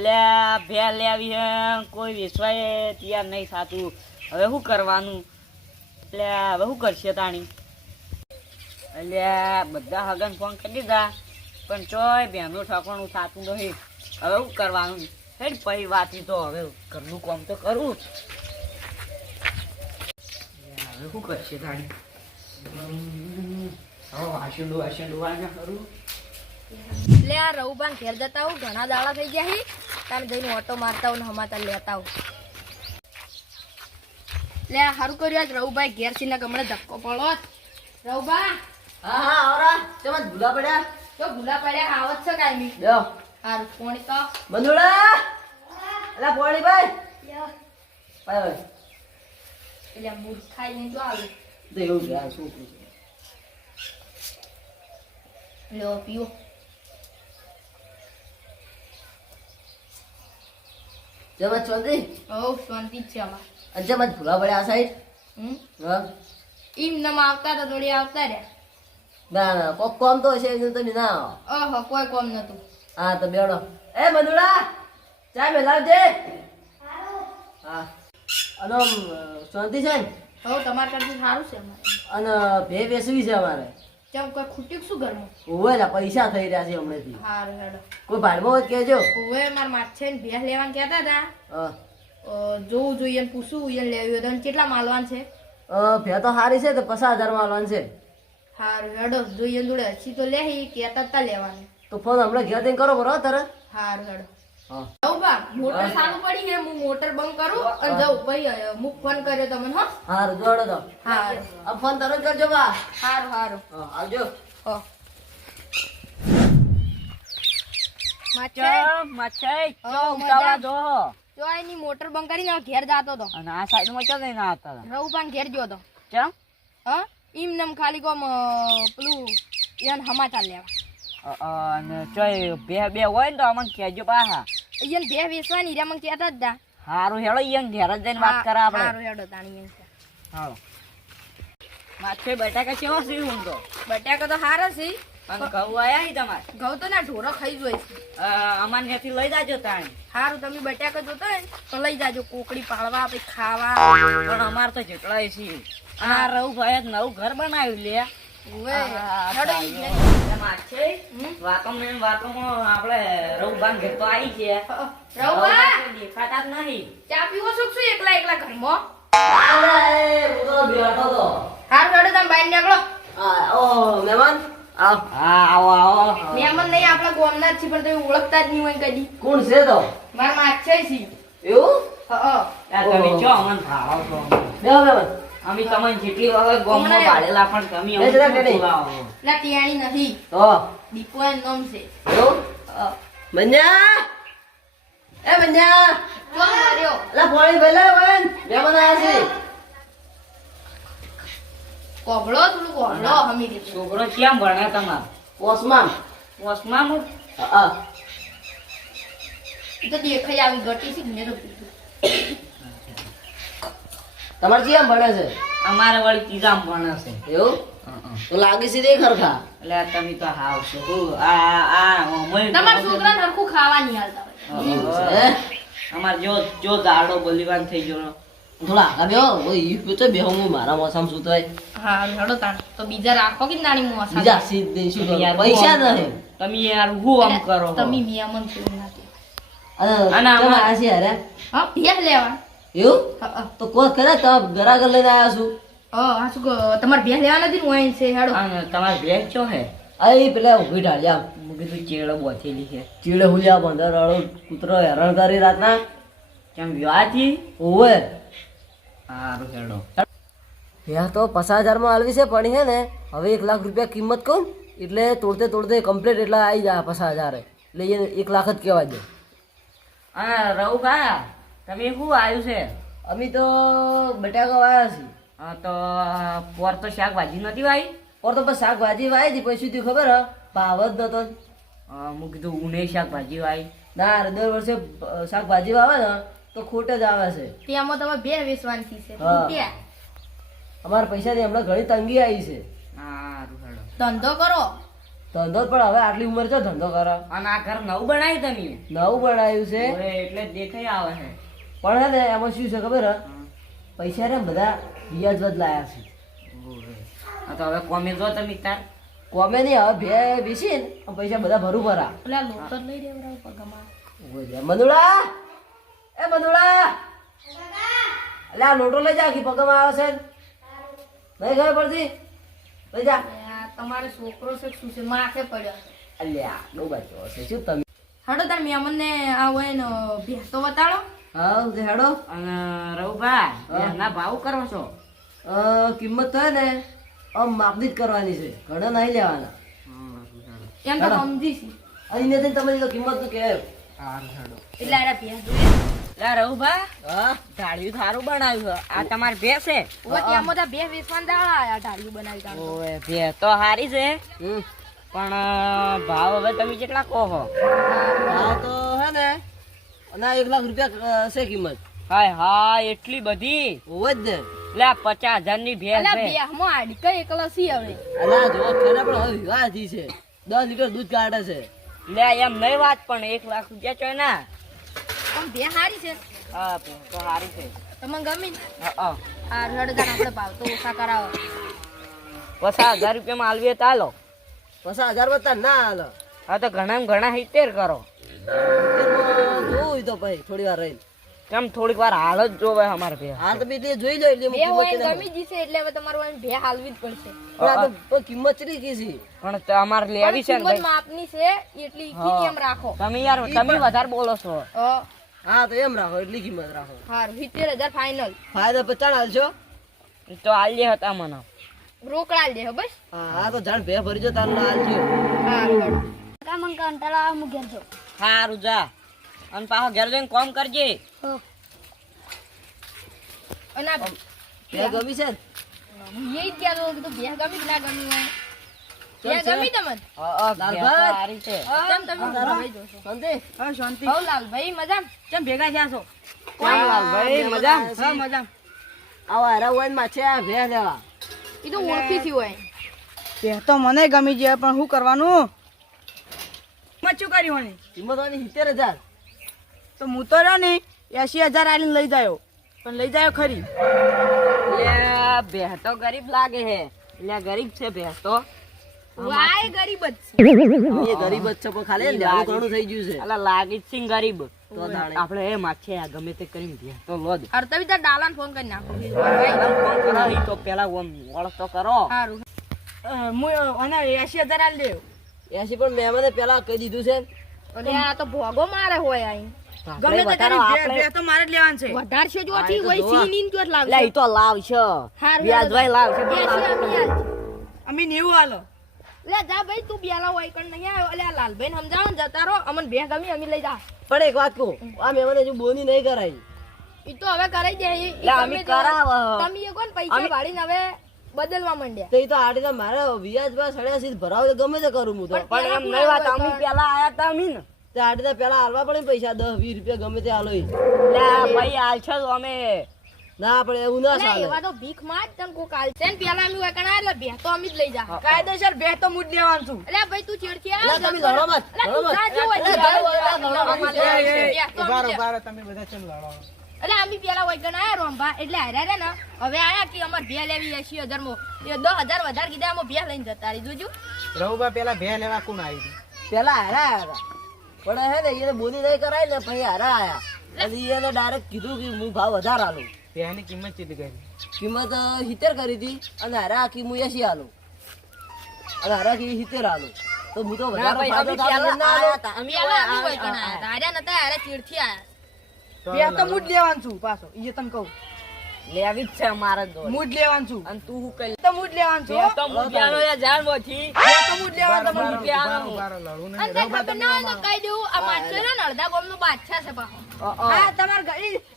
અલ્યા ભે લેવી હે કોઈ વેચવાય તૈયાર નહીં થાતું. હવે શું કરવાનું? એટલે હવે શું કરશે તાણી? અલ્યા બધા હગન ફોન કરી દીધા પણ ચોય બેનું ઠાકોણું થાતું નહીં. હવે શું કરવાનું? હેડ પઈ વાતી તો હવે ઘરનું કામ તો કરવું. હવે શું કરશે તાણી? હવે વાસણ ના કરું. લે આ રઉબાન ઘેર જતા હું ઘણા દાડા થઈ ગયા હી તાર જઈને ઓટો મારતા હું હમાતા લેતા હું. લે આ હારું કર્યું આજ રઉભાઈ ઘેર થી ના ગમડે ધક્કો પડો. રઉબા હા હા આવરા તમે ભૂલા પડ્યા તો ભૂલા પડ્યા આવત છે કાઈ લ્યો હારું પોણી તો બંધુડા એલા પોણી ભાઈ ભાઈ એટલે મૂળ ખાઈ નહીં તો આવે તો એવું છે આ શું પૂછે લ્યો પીઓ. જમત ચોંધી ઓ શાંતિ જ છે અમાર. અજમત ભૂલા પડ્યા આ સાઈડ. હા ઈમ નમ આવતા તો દોડી આવતા રહ્યા. ના ના કોક કોમ તો હશે એનું તમે ના આવો. ઓહો કોઈ કોમ નતું. હા તો બેડો એ બંધુડા ચા મે લાવજે. હા અને શાંતિ છે ને? હો તમારા કરતી સારું છે અમારે. અને ભે બેસવી છે અમારે. કેમ કોઈ ખૂટ્યું શું ઘરમાં? ઓવે ને પૈસા થઈ રહ્યા છે હમણાંથી. હારું હેડો. કોઈ ભાડમાં હોય તો કહેજો. ઓવે માર માછે ને ભેહ લેવાનું કહેતા હતા. હા જોવું જોઈએ ને પૂછવું એને લેવી હોય તો કેટલા માલવાન છે? ભે તો સારી છે તો 50,000 માં આલવાનું છે. હારું હેડો જોઈએ જોડે હસી તો લે કહેતા તા લેવાનું. તો ફોન હમણાં ઘેર જઈને કરો બરો તરત. હારું હેડો. હા જાઉં બા મોટર ચાલુ પડી છે હું મોટર બંધ કરું અને જાઉં ભાઈ મુક ફોન કર્યો તમને હો. હારું જોડો તો. હારું આ ફોન તરત કરજો બા. હારું હારું હા આવજો. હો માછાઈ મચાઈ હો, ઉતાવળા મજા. જો જો આની મોટર બંધ કરીને હવે ઘેર જાતો તો અને આ સાઈડ માં ચાલે ના આવતા રઉબાન ઘેર ગયો તો. કેમ? હા ઈમ નમ ખાલી કોમ પેલું એને સમાચાર લેવા. અને ચોય બે હોય ને તો અમને કહેજો પાછા. એને બે વેચવાની રે મને કહેતા જ તા. હારું હેડો ઈયન ઘેર જ જઈને વાત કરા આપણે. હારું હેડો તાણી એમ છે. હાલો માછે બટાકા કેવા છે હું તો બટાકા તો હારા છે અને ઘઉં આયા હી તમારે ઘઉં તો ના ઢોરો ખાઈ જોઈ છે. અમાર ત્યાંથી લઈ જાજો તાણી. હારું તમે બટાકા જોતો હોય ને તો લઈ જાજો કોકડી પાડવા પછી ખાવા. પણ અમાર તો જેટલાય છે અને આ રવ ભાઈ નવું ઘર બનાવ્યું લે. ઓવે હેડો ઈ ઘેર. માછે વાતોમાં આપણે રવબાન ઘેર તો આવી છે. રઉબા દેખાતા જ નહીં. ચા પીવો છો શું એકલા એકલા ઘરમાં? હું તો બેઠો તો. હારું હેડો તમે બહાર નીકળો. ઓ મહેમાન આવો. હા આવો આવો. મહેમાન નહીં આપણા ગામના જ છે પણ તમે ઓળખતા જ નહીં હોય કદી. કોણ છે તો? મારા માછાઈ છે. એવું? હા તમે ચો અમન ભાળો છો. બેહો મહેમાન. અમે તમને જેટલી વખત ગામમાં પાડેલા પણ તમે અમને બોલાવો. ના તિયાણી નથી તો દીપો એનું નામ છે. એવું? મંજા એ મંજા ચો મર્યો. લા પાણી ભેલા વન મહેમાન આયા છે. કોબળો થોડું કોબળો હમી દીધું. છોકરો કેમ ભણે તમાર? ઓસમાન. ઓસમાન? હા. એ તો દેખાઈ આવી ગટી છે ને તો પીધું. તમાર કેમ ભણે છે? અમારે વળી ત્રીજામ ભણે છે. એવું? તો લાગે છે તે ખરખા. એટલે તમે તો હાવ છો. તમારા છોકરાને હરખું ખાવા નહીં હાલતા હોય. અમાર જો દાડો બલીવાન થઈ ગયો. થોડા આગા બેહો. ઓય ઈ તો બેહો હું મારા મોસામ સુતવાય. હા હેડો તાણ તો બીજા રાખો કે નાની મોસા. બીજા સીધ દે શું કરો? પૈસા નહીં. તમે યાર હું આમ કરો. તમે મિયામન છો નાથી. અને આમાં આ છે અરે. હા ભેહ લેવા. એવું? હા તો કોઈ કરે તો ઘરાગર લઈને આયા છું. હા શું તમારે ભેહ લેવા નથી ને ઓય છે હેડો. તમાર ભેહ ચો હે? આ પેલા ઉભી ઢાળ્યા મેં કીધું ચેડે બોથેલી છે. ચેડે હુલ્યા બંદર અડો કૂતરો હેરાન કરી રાતના. કેમ વ્યાથી? ઓવે. હારું હેડો. ભેહ તો 50,000 માં આલવી છે પણ હે ને હવે 1 લાખ રૂપિયા કિંમત કહું એટલે તોડતે કમ્પ્લીટ એટલે આવી જાય 50,000 એટલે એ 1 લાખ જ કહેવા દે. હા રહું કા તમે શું આવ્યું છે? અમે તો બટાકા વાયા છીએ. હા તો પોર તો શાકભાજી નથી વાઈ? પોર તો બસ શાકભાજી વાય હતી પછી શું ખબર હ ભાવ જ નતો. હું કીધું ઉને શાકભાજી વાઈ. ના દર વર્ષે શાકભાજી વાવે ને તો ખોટ જ આવે છે. તેમાં તમે ભેહ વેચવાની છે. હા. રૂપિયા અમારા પૈસાની હમણાં ઘણી તંગી આવી છે. હારું હેડો. ધંધો કરો. ધંધો પણ હવે આટલી ઉંમર છે ધંધો કરો. અને આ ઘર નવું બનાવ્યું તમે નવું બનાવ્યું છે ઓય, એટલે જ દેખાઈ આવે છે પણ હે ને એમાં શું છે ખબર હે? પૈસા રે બધા વ્યાજ લાયા છે. આ તો હવે કોમે જો તમે તાર કોમે નહીં હવે બે બેસી ને પૈસા બધા ભરું ભરા. પેલા લોટો જ લઈ દેવરાવ પગમાં. મંદુડા એ મંદુડા એટલે આ લોટો લઈ જા કે પગમાં આવે છે નહીં ખબર પડતી લઈ જા. આ તમારો છોકરો છે શું છે માથે પડ્યો. અલ્યા ડોબા છો છે શું તમે? હડો તાર મેમને આ હોય ને ભેંસ તો બતાડો. હા તે હેડો. અને રઘુભા ના ભાવ કરો છો કિંમત તો હે ને આમ માપની જ કરવાની છે, ઘણા નહીં લેવાના. એમ તો સમજી છે અહીં નથી તમે કિંમત નું કહે. એટલે આડા ભેંસ લા રઘુભા હા ઢાળિયું સારું બનાવ્યું છે આ તમારે ભેંસ છે એમાં તો બે વેચવાન દાડા આયા ઢાળિયું બનાવી તાણ તો. ઓય ભેંસ તો સારી છે હમ. પણ ભાવ હવે તમે કેટલા કહો છો હા તો હે ને ના 1 લાખ રૂપિયા છે કિંમત. હાય હા એટલી બધી હોવે જ ને. લે 50,000 ની ભેંસ અલા છે ભેંસમાં હાડકા એકલા સી હવે. અલા જો ખેડા પણ હવે વિવાહ થઈ છે 10 લીટર દૂધ કાઢે છે. લે એમ નહીં વાત પણ 1 લાખ રૂપિયા ચોય ના પણ ભેંસ સારી છે હા ભેંસ તો સારી છે તમને ગમી હા આ રડદાન આપણે ભાવ તો ઓછા કરાવો. 50,000 રૂપિયામાં આલવીએ તો હાલો 50,000 બતા ના હાલ. હા તો ઘણા ઘણા 70 કરો જોવું તો પછી થોડી વાર રહીને કેમ થોડીક વાર હાલ જ જોવે અમારે ભેંસ હાલ તો બી જોઈ લો એટલે બે હોય ને ગમી જશે એટલે હવે તમારું એને ભે હાલવી જ પડશે. કિંમત ચડી ગઈ છે. પણ તો અમારે લેવી છે ને કિંમત ભાઈ માપની છે એટલી નિયમ રાખો. તમે યાર તમે વધારે બોલો છો હા તો એમ રાખો એટલી કિંમત રાખો. હારું 70,000 ફાઇનલ. ફાયદા 50 હાલશો. તો આલ્યે હતા મને રોકડા દે હો બસ. હા તો જાણ ભે ભરી જો તાર હાલજો. હારું કામં કંટાળા મુ ઘેર જો. સારું જા અને પાછો ઘેર જઈને કામ કરજે અને આ ભે ગમી છે ને? હું એ જ કહેતો હતો કે ભે ગમી કે ના ગમી હોય. ભે ગમી તમને? લાલભાઈ. ભેંસ તો સારી છે કેમ તમે ભાઈ જોશો? શાંતિ? હા શાંતિ હો લાલભાઈ મજામ? કેમ ભેગા થયા છો ભાઈ મજા હા મજા આવો હારા હોય માં છે આ ભે લેવા. એ તો ઓળખીથી હોય. ભેંસ તો મને ગમી જાય પણ શું કરવાનું મચ્છું કર્યું ને કિંમત આની 70,000. તો હું તો રહ્યો ને 80,000 આલીને લઈ જાયો પણ લઈ જાયો ખરી ભેંસ તો ગરીબ લાગે હે એટલે ગરીબ છે ભેંસ તો વાય ગરીબ જ છે. એ ગરીબ જ છે પણ ખાલી લેવું ઘણું થઈ ગયું છે. અલા લાગી સિંગ ગરીબ તો તાણે. આપણે એ માછે આ ગમે તે કરીને ભેંસ તો લોદ અર્તવી તાર ડાલાને ફોન કરી નાખો. ફોન કરો ઈ તો પેલા ઓળખ તો કરો સારું. અને 80,000 આલી દેવ 80 પણ મહેમાને પેલા કહી દીધું છે. અને આ તો ભોગો મારે હોય આઈ. ગમે તે કરી તો મારે જ લેવાનું છે વધારશે જો થી હોય સીનીન ક્યોત લે લાવશે. ઈ તો લાવશે હારું, વ્યાજભાઈ લાવશે બેસી અમે આલજે. અમે 90 હાલો લે જા ભાઈ તું બેલા હોય કણ નહીં આવ્યો. એટલે આ લાલભાઈ ને સમજાવો ને જતા રહો અમને બે ગમી અમે લઈ જા. પણ એક વાત કહું આ મહેમાને હજુ બોની નહીં કરાઈ. ઈ તો હવે કરાઈ દે. ઈ લે અમે ગમે તે હોય. કરાવો. તમે એ કોણ પૈસા વાળીને હવે બદલવા માંડ્યા. તો એ તો આડીના મારે વ્યાજમાં 87 ભરાવે તો ગમે તે કરું હું તો. પણ એમ નહીં વાત અમે પેલા આયા તા અમે ને તે આડીના પેલા હાલવા પડે ને પૈસા 10-20 રૂપિયા ગમે તે હાલો ઈ. લે ભાઈ આલશો જ અમે ના પણ એવું ના અલા, ચાલે. એવા તો ભીખ માં જ તને કોક આલશે ને પેલા અમે હોય કણ એટલે બે તો અમે જ લઈ જા. કાયદેસર બે તો મુજ લેવાનું છું એટલે ભાઈ તું ચીડથી આ લા, તમે લડો મત, અલા, લડો તું મત. જા જો હોય. અલા, લડો, લડો, તમે બધા ચમ લડો એટલે અમે પેલા હોય કણ આયા રોંભા એટલે હાર્યા રે ને હવે આયા કે અમાર ભે લેવી 80,000 માં એ 10,000 વધારે કીધા અમે ભે લઈને જતા રહી જોજો. રઘુબા પેલા ભે લેવા કોણ આવી પેલા હારા આયા હતા. પણ હે ને એને બોની નહીં કરાય ને પછી હારા આયા અને એને ડાયરેક્ટ કીધું કે હું ભાવ વધારે આલું. ભેની કિંમત કેટલી કરી કિંમત 70 કરી હતી અને હારા આખી હું 80 આલું અને હારા આખી 70 આલું તો હું તો વધારે ફાયદો થાય ના આલો. અમે પેલા અમે હોય કણ આયા હતા. હાર્યા નતા હાર્યા ચીડથી આયા. બે તો મુજ લેવાનું છું પાછો ઈ તને કહું લેવી જ છે અમારે તો મુજ લેવાનું છું અને તું હું કઈ તો મુજ લેવાનું છું તો મુજ લેવાનો યાર જાણ મોથી તો મુજ લેવાનું તો મુજ લેવાનું લડવું અને તને ખબર ના હોય તો કહી દઉં આ માછો છે ને અડધા ગામનો બાદશાહ છે પાછો. હા તમાર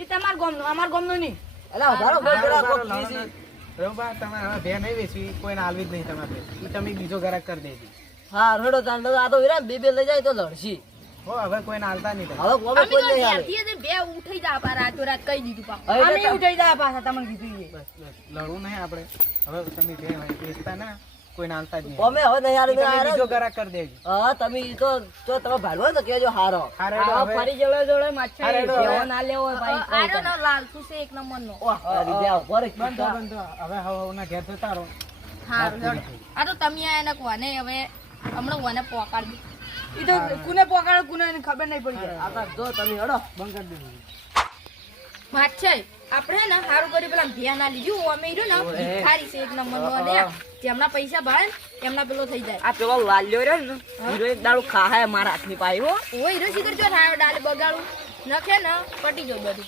ઈ તમાર ગામનો અમાર ગામનો નહીં અલા વધારો કોઈ પેલા કોક નહીં કીધી. રઘુબા તમે હવે ભે નહીં વેચવી કોઈને આલવી જ નહીં તમારે એ તમે બીજો ગ્રાહક કરી દેજી હા રડો તાન આ તો વિરામ બે લઈ જાય તો લડશી. હો હવે કોઈને આલતા નહીં તમે હવે કોમે અમે તો કોઈ નહીં હાલે. ત્યાંથી જ બે ઉઠી જા પા રાતો રાત કહી દીધું પાછું. હવે અમે ઉઠાઈ જાય પાછા તમને કીધું ઈ બસ લડવું નહીં આપણે હવે તમે ભે વેચતા ના કોઈને હાલતા જ નહીં. અમે હવે નહીં હાલે તમે તો બીજો ગ્રાહક કરી દેજો. હા તમે ઈ તો તમે ભાડવો તો કેજો હારો હા, રેડો આ હવે. ફરી જોડે જોડે માછા અરે તો જેવો હવે. ના લેવો હોય ભાઈ આર્યો ને લાલસુ છે એક નંબરનો. આ રીતે આવો, બરે બંધો બંધો હવે હવાના ઘેર જતા રહો. હારું હેડો. આ તો તમે આ એને કોને હવે હમણાં કોને પોકાડી ઈ તો કુને પોકાડો કુને એને ખબર નહીં પડી જાય. આ તો જો તમે હડો બંધ કરી દેજો. વાત છે આપણે ને સારું કર્યું પેલા ભિયા ના લીધું હું અમે રહ્યું ને ભિખારી છે એક નંબર નો અને જેમના પૈસા ભાડે ને એમના પેલો થઈ જાય આ પેલો લાલ્યો રહ્યો ને હીરો એક દાડો ખાહે મારા હાથની પાઈ હો ઓય હીરો શીખર જો થાય ડાલે બગાડું નખે ને પટી જો બધું